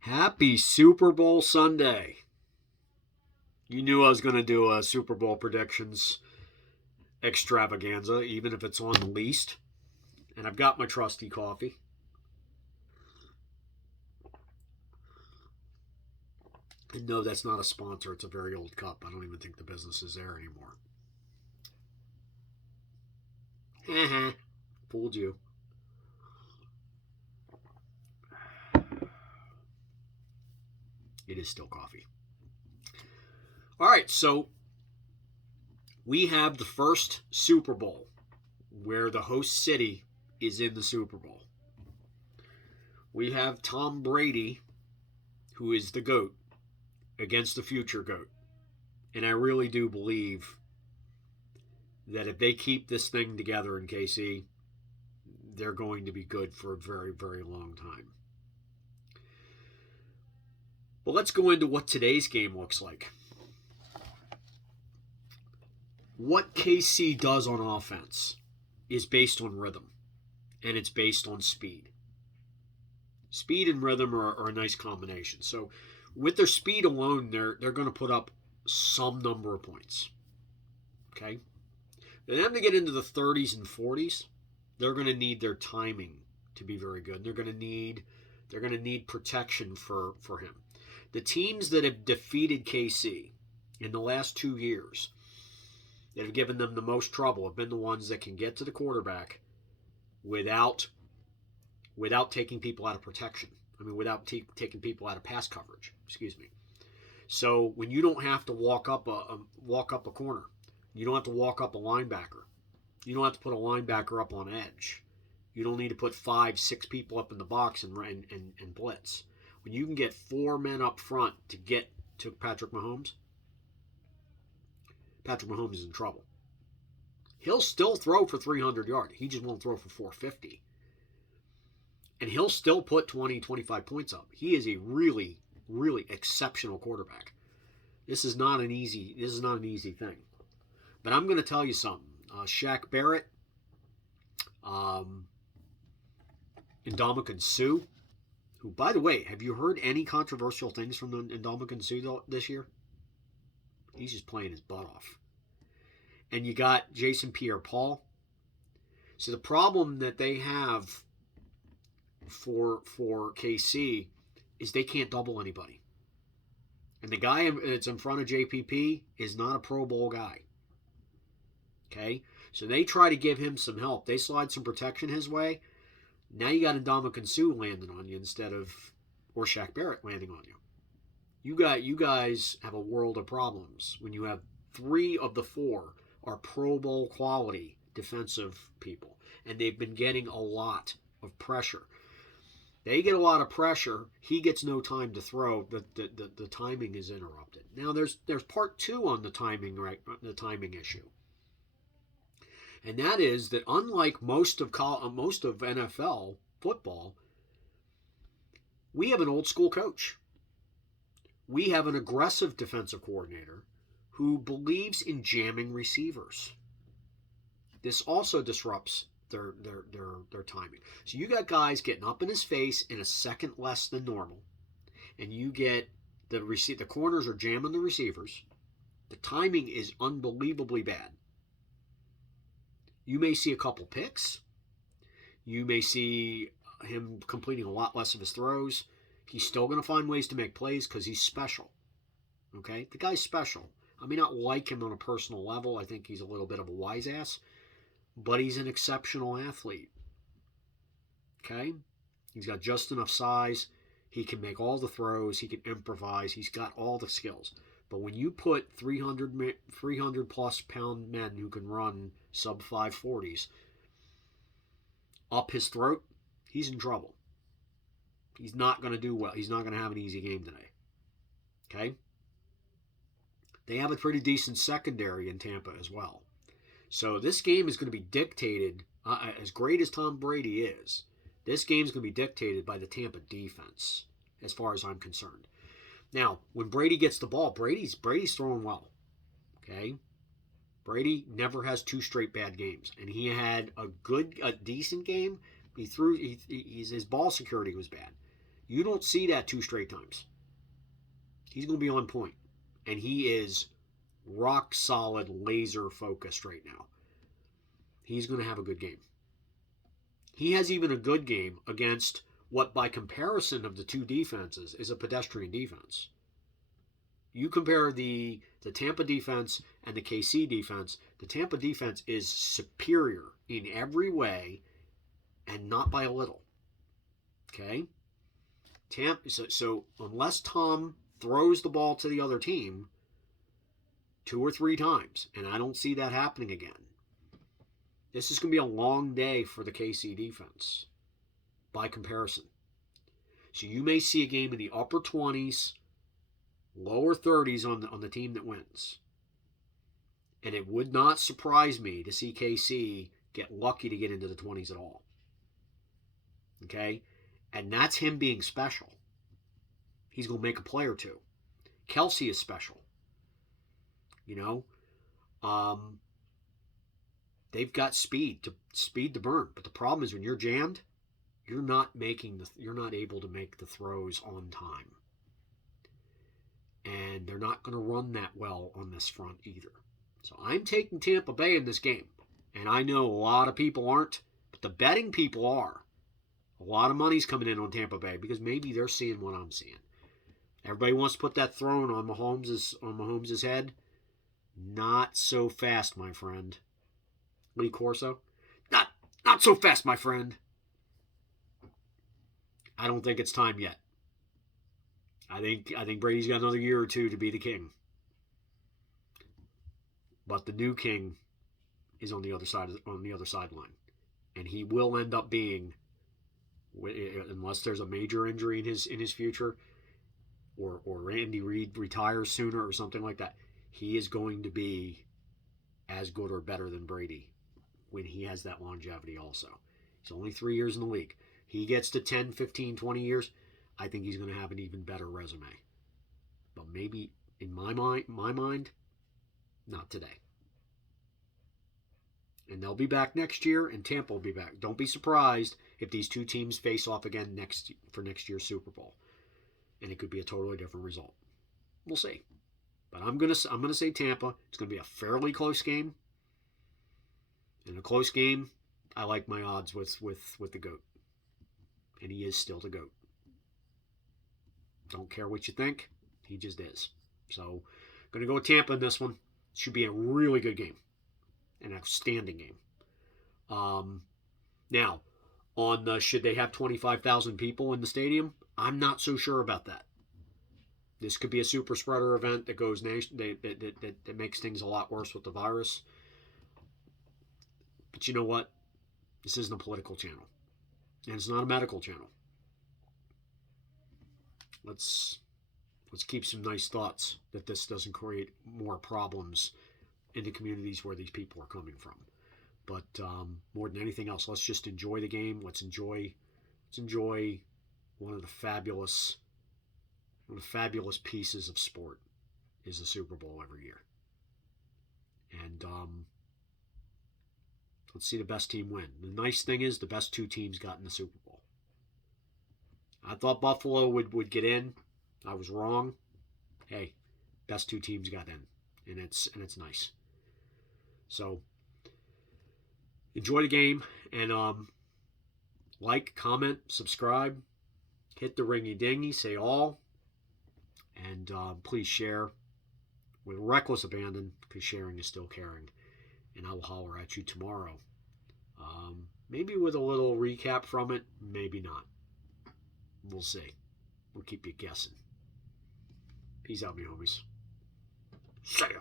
Happy Super Bowl Sunday. You knew I was going to do a Super Bowl predictions extravaganza, even if it's on the least. And I've got my trusty coffee. And no, that's not a sponsor. It's a very old cup. I don't even think the business is there anymore. Fooled you. It is still coffee. All right, so we have the first Super Bowl where the host city is in the Super Bowl. We have Tom Brady, who is the GOAT, against the future GOAT. And I really do believe that if they keep this thing together in KC, they're going to be good for a very, very long time. Well, let's go into what today's game looks like. What KC does on offense is based on rhythm, and it's based on speed. Speed and rhythm are a nice combination. So with their speed alone, they're going to put up some number of points. Okay? For them to get into the 30s and 40s, they're going to need their timing to be very good. They're going to need protection for him. The teams that have defeated KC in the last 2 years, that have given them the most trouble, have been the ones that can get to the quarterback without taking people out of protection. Without taking people out of pass coverage. Excuse me. So when you don't have to walk up a corner, you don't have to walk up a linebacker, you don't have to put a linebacker up on edge. You don't need to put 5-6 people up in the box and blitz. When you can get 4 men up front to get to Patrick Mahomes is in trouble. He'll still throw for 300 yards. He just won't throw for 450. And he'll still put 20, 25 points up. He is a really, really exceptional quarterback. This is not an easy thing. But I'm going to tell you something. Shaq Barrett, Ndamukong Suh, who, by the way, have you heard any controversial things from Ndamukong Suh this year? He's just playing his butt off. And you got Jason Pierre-Paul. So the problem that they have for KC is they can't double anybody. And the guy that's in front of JPP is not a Pro Bowl guy. Okay? So they try to give him some help. They slide some protection his way. Now you got Ndamukong Suh landing on you or Shaq Barrett landing on you. You guys have a world of problems when you have 3 of the 4 are Pro Bowl quality defensive people. And they've been getting a lot of pressure. They get a lot of pressure. He gets no time to throw. The timing is interrupted. Now there's part 2 on the timing, right? The timing issue, and that is that unlike most of NFL football, we have an old school coach. We have an aggressive defensive coordinator who believes in jamming receivers. This also disrupts their timing. So you got guys getting up in his face in a second less than normal, and you get the corners are jamming the receivers. The timing is unbelievably bad. You may see a couple picks. You may see him completing a lot less of his throws. He's still going to find ways to make plays because he's special. Okay? The guy's special. I may not like him on a personal level. I think he's a little bit of a wise ass. But he's an exceptional athlete. Okay? He's got just enough size. He can make all the throws. He can improvise. He's got all the skills. But when you put 300 plus pound men who can run sub 540s up his throat, he's in trouble. He's not going to do well. He's not going to have an easy game today. Okay? They have a pretty decent secondary in Tampa as well. So this game is going to be dictated, as great as Tom Brady is, this game is going to be dictated by the Tampa defense, as far as I'm concerned. Now, when Brady gets the ball, Brady's throwing well. Okay? Brady never has 2 straight bad games. And he had a decent game. His ball security was bad. You don't see that 2 straight times. He's going to be on point. And he is rock solid, laser focused right now. He's going to have a good game. He has even a good game against what, by comparison of the 2 defenses, is a pedestrian defense. You compare the Tampa defense and the KC defense, the Tampa defense is superior in every way and not by a little. Okay? So unless Tom throws the ball to the other team 2 or 3 times, and I don't see that happening again, this is going to be a long day for the KC defense by comparison. So you may see a game in the upper 20s, lower 30s on the team that wins. And it would not surprise me to see KC get lucky to get into the 20s at all. Okay? And that's him being special. He's going to make a play or 2. Kelsey is special. You know? They've got speed to burn. But the problem is when you're jammed, you're not able to make the throws on time. And they're not going to run that well on this front either. So I'm taking Tampa Bay in this game. And I know a lot of people aren't, but the betting people are. A lot of money's coming in on Tampa Bay because maybe they're seeing what I'm seeing. Everybody wants to put that throne on Mahomes' head. Not so fast, my friend. Lee Corso? Not so fast, my friend. I don't think it's time yet. I think Brady's got another year or 2 to be the king. But the new king is on the other sideline. And he will end up being, unless there's a major injury in his future, or Andy Reid retires sooner or something like that, he is going to be as good or better than Brady when he has that longevity also. He's only 3 years in the league. He gets to 10, 15, 20 years, I think he's going to have an even better resume. But maybe, in my mind, not today. And they'll be back next year, and Tampa will be back. Don't be surprised if these 2 teams face off again for next year's Super Bowl. And it could be a totally different result. We'll see. But I'm gonna say Tampa. It's gonna be a fairly close game. In a close game, I like my odds with the GOAT. And he is still the GOAT. Don't care what you think. He just is. So, going to go with Tampa in this one. Should be a really good game. An outstanding game. Now, on should they have 25,000 people in the stadium? I'm not so sure about that. This could be a super spreader event that goes that makes things a lot worse with the virus. But you know what? This isn't a political channel. And it's not a medical channel. Let's keep some nice thoughts that this doesn't create more problems in the communities where these people are coming from. But more than anything else, let's just enjoy the game. Let's enjoy one of the fabulous pieces of sport is the Super Bowl every year. And let's see the best team win. The nice thing is the best 2 teams got in the Super Bowl. I thought Buffalo would get in. I was wrong. Hey, best 2 teams got in, and it's nice. So enjoy the game, and like, comment, subscribe, hit the ringy dingy, say all, and please share with reckless abandon, because sharing is still caring. And I will holler at you tomorrow. Maybe with a little recap from it, maybe not. We'll see. We'll keep you guessing. Peace out, me homies. See ya.